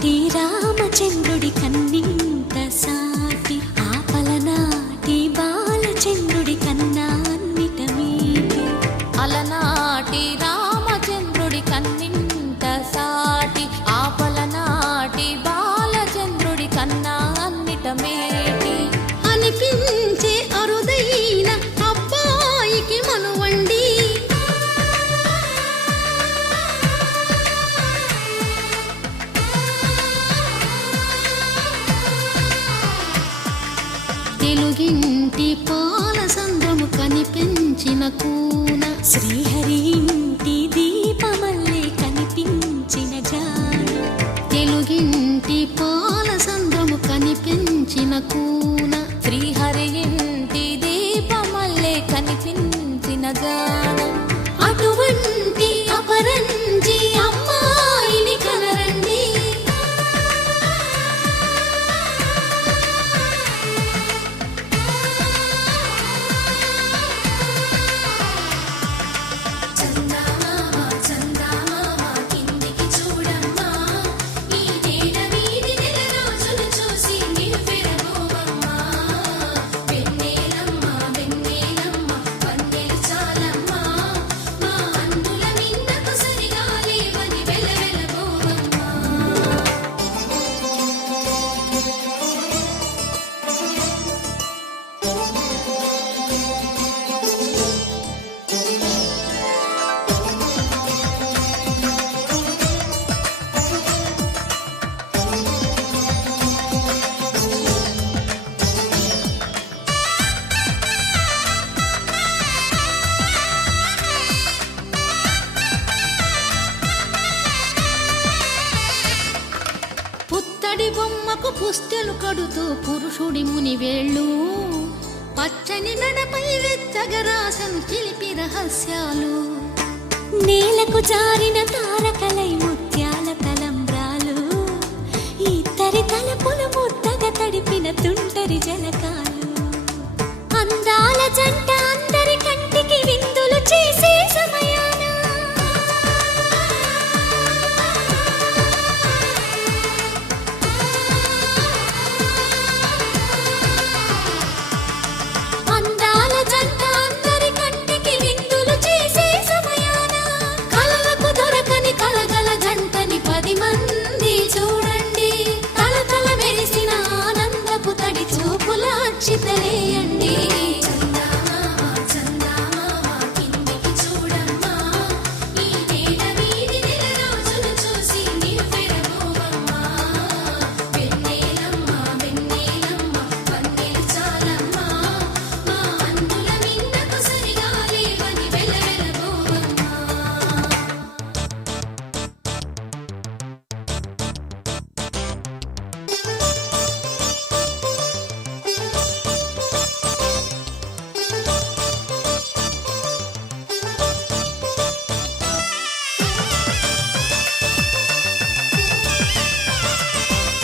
అలనాటి రామచంద్రుడి కన్నింత సాటి, ఆపలనాటి బాలచంద్రుడి కన్నా అన్నిట మీటి. అలనాటి రామచంద్రుడి కన్నింత సాటి, ఆపలనాటి బాలచంద్రుడి కన్నా అన్నిట మేటి. అనిపించే అరుదైన అబ్బాయికి మనువండి, తెలుగింటి పాల సంద్రము కనిపించిన కూన, శ్రీహరి ఇంటి దీపమల్లే కనిపించిన జాడ. తెలుగింటి పాల సంద్రము కనిపించిన కూన, శ్రీహరి ఇంటి దీపమల్లే కనిపించిన జాడ. అటువంటి అపరంజి అమ్మాయిని కనరండి. పుత్తడి బొమ్మకు పుస్తెలు కడుతూ పురుషుడి మునివేళ్ళు, పచ్చని నడపై వెచ్చగరాసను చిలిపి రహస్యాలు. నేలకు జారిన తారకలై ముత్యాలు